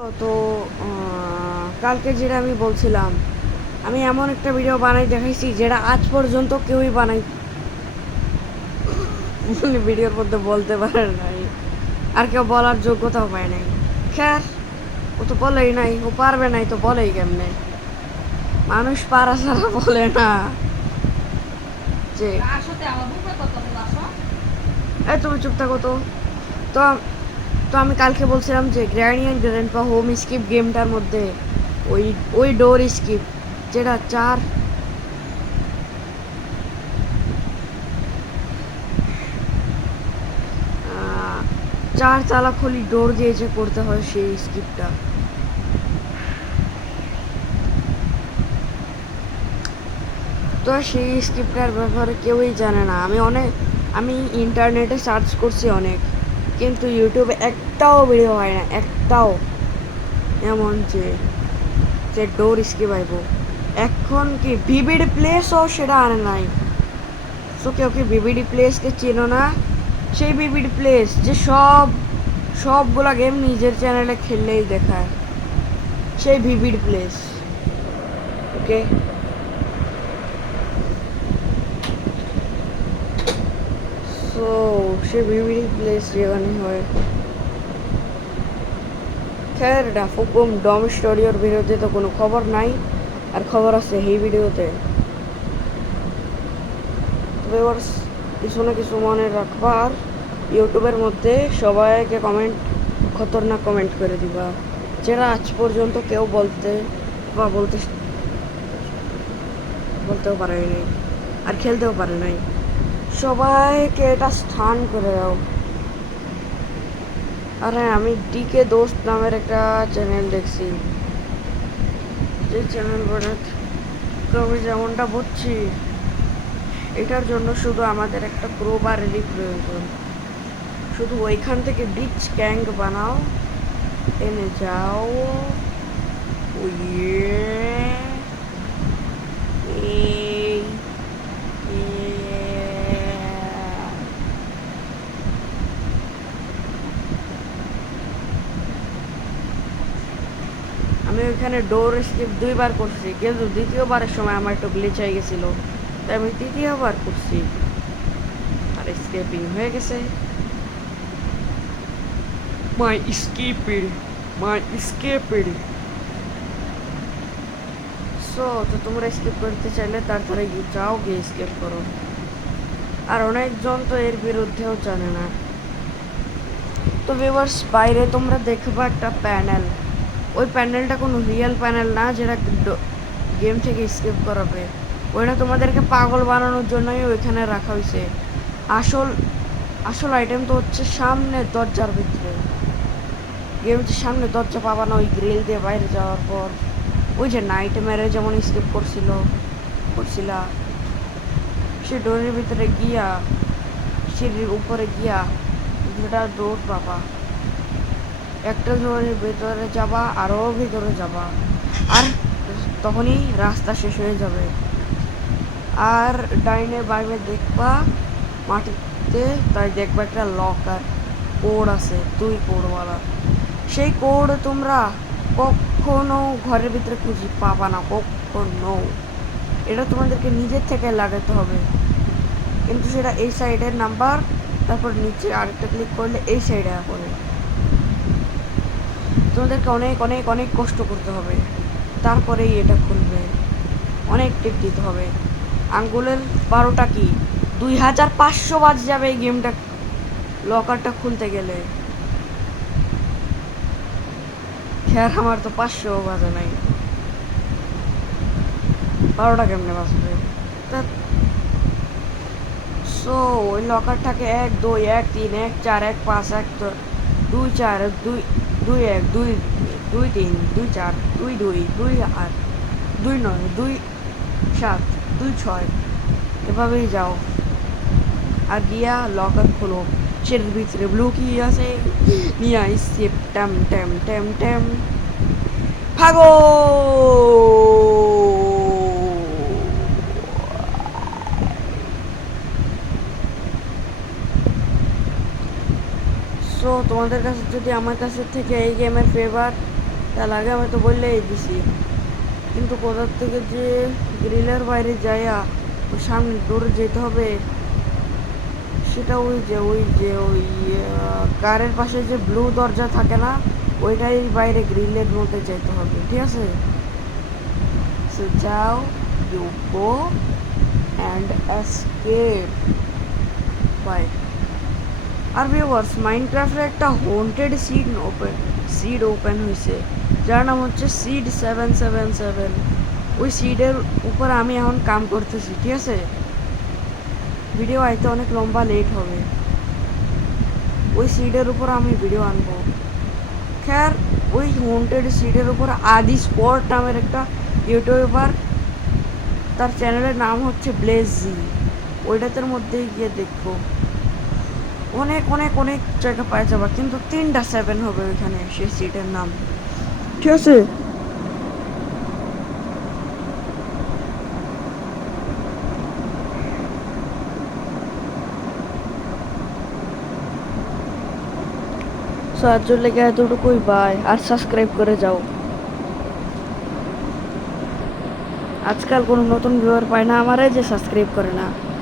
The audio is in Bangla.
তো কালকে যেটা আমি বলছিলাম, আমি এমন একটা ভিডিও বানাই দেখাইছি যেটা আজ পর্যন্ত কেউই বানাই ভিডিওর মধ্যে বলতে পারে নাই, আর কেউ বলার যোগ্যতাও পায় নাই। খ্যার, ও তো বলেই নাই, ও পারবে নাই তো বলেই কেমনে? মানুষ পারা ছাড়া বলে না যে এই তুমি চুপ থাকো তো। তো তো আমি কালকে বলছিলাম যে granny and grandpa home skip গেমটার মধ্যে ওই ওই ডোর স্কিপ যেটা চার তালা খুলি ডোর দিয়ে যে করতে হয় সেই স্কিপটা, তো সেই স্কিপটার ব্যাপারে কেউই জানে না। আমি ইন্টারনেটে সার্চ করছি অনেক, কিন্তু ইউটিউবে একটাও ভিডিও হয় না, একটাও। এমন যে যে ডোর স্কিপ আইব, এখন কি ভিভিডি প্লেসও সেটা আনে নাই। সো কেউ কি ভিভিডি প্লেসকে চেনো না? সেই ভিভিডি প্লেস যে সবগুলা গেম নিজের চ্যানেলে খেললেই দেখায়, সেই ভিভিডি প্লেস। ওকে, সো সে ভিভিডি প্লেস যেখানে হয়। খ্যার, ডাফুকুম ডম স্টুডিওর বিরুদ্ধে তো কোনো খবর নাই, আর খবর আছে এই ভিডিওতে। তবে এবার কিছু না কিছু মনে রাখবার, ইউটিউবের মধ্যে সবাইকে খতরনাক কমেন্ট করে দিবা, যেটা আজ পর্যন্ত কেউ বলতেও পারে নাই, আর খেলতেও পারে নাই। সবাইকে এটা স্থান করে দাও। আরে আমি ডিকে দোস্ত নামের একটা চ্যানেল দেখছি, যে চ্যানেল আমি যেমনটা বুঝছি, এটার জন্য শুধু আমাদের একটা ক্রোবারেরই প্রয়োজন। শুধু ওইখান থেকে বিচ ক্যাঙ্ক বানাও, এনে যাও। এই আমি ওইখানে ডোর স্কিপ 2বার করছি, কিন্তু দ্বিতীয়বারের সময় আমার একটু গ্লিচ হয়ে গেছিলো, তাই আমি তৃতীয়বার করছি, আর স্কেপিং হয়ে গেছে। মাই স্কিপিড, মাই স্কেপিড। সো তো তোমরা স্কিপ করতে চাইলে তাড়াতাড়ি যাও, গিয়ে স্কিপ করো। আর অনেকজন তো এর বিরুদ্ধেও জানে না। তো ভিউয়ার্স, বাইরে তোমরা দেখবা একটা প্যানেল, ওই প্যানেলটা কোনো রিয়েল প্যানেল না যেটা গেম থেকে স্কিপ করাবে। ওইটা তোমাদেরকে পাগল বানানোর জন্যই ওইখানে রাখা হয়েছে। আসল আসল আইটেম তো হচ্ছে সামনে দরজার ভিতরে। গেমের সামনে দরজা পাবা না, ওই গ্রিল দিয়ে বাইরে যাওয়ার পর। ওই যে নাইট মেরে যেমন স্কিপ করছিলা, সে ডোরের ভিতরে গিয়া, সিঁড়ির উপরে গিয়া যেটা ডোর পাবা, একটা ডোরের ভেতরে যাবা, আরও ভিতরে যাবা, আর তখনই রাস্তা শেষ হয়ে যাবে। আর ডাইনে বাইরে দেখবা মাটিতে, তাই দেখবা একটা লকার কোড আছে, 2 কোডওয়ালা। সেই কোড তোমরা কখনো ঘরের ভিতরে খুঁজে পাবা না, কখনো। এটা তোমাদেরকে নিজের থেকে লাগাতে হবে, কিন্তু সেটা এই সাইডের নাম্বার, তারপর নিচে আরেকটা ক্লিক করলে এই সাইডে পড়ে। তোমাদেরকে অনেক অনেক অনেক কষ্ট করতে হবে, তারপরেই এটা খুলবে। অনেক টিপ দিতে হবে। আঙ্গুলের 12টা কি 2500 বাজ যাবে এই গেমটা, লকারটা খুলতে গেলে। খেয়ার আমার তো 500 বাজে নাই, 12টা কেমনে বাজবে? সো ওই লকারটাকে 1 2 1 3 1 4 1 5 1 2 4 2 2 1 2 2 3 2 4 2 2 2 8 2 9 2 7 2 6 এভাবেই যাও, আর গিয়া লকার খোলো। সেটার ভিতরে ব্লু কি আছে নিয়ে স্কেপ ট্যাম ট্যাম ট্যাম ট্যাম ভাগো। সো তোমাদের কাছে যদি আমার কাছে থেকে এই গেমের ফেভার তার আগে আমি তো বললেই দিছি, কিন্তু কোথার থেকে যে গ্রিলের বাইরে যাইয়া ওই সামনে দূরে যেতে হবে, সেটা ওই কারের পাশে যে ব্লু দরজা থাকে না, ওইটাই বাইরে গ্রিলের মধ্যে যেতে হবে, ঠিক আছে? সো যাও, you go and escape. By. R viewers, মাইনক্রাফটের একটা হন্টেড সিড ওপেন হয়েছে, যার নাম হচ্ছে সিড 777। ওই সিডের উপর আমি এখন কাম করতেছি, ঠিক আছে? ভিডিও আইতে অনেক লম্বা লেট হবে। ওই সিডের উপর আমি ভিডিও আনবো। খ্যার, ওই হন্টেড সিডের উপর আদি স্পট নামের একটা ইউটিউবার, তার চ্যানেলের নাম হচ্ছে ব্লেজি, ওইটাতে মধ্যেই গিয়ে দেখবো। অনেক অনেক অনেক জায়গা পাওয়া যাবে, কিন্তু 3টা 7 হবে ওইখানে সেই সিটের নাম, ঠিক আছে? সো আজকের লেগে এতটুকুই, বাই। আর সাবস্ক্রাইব করে যাও। আজকাল কোনো নতুন ভিউয়ার পায় না আমারে যে সাবস্ক্রাইব করে না।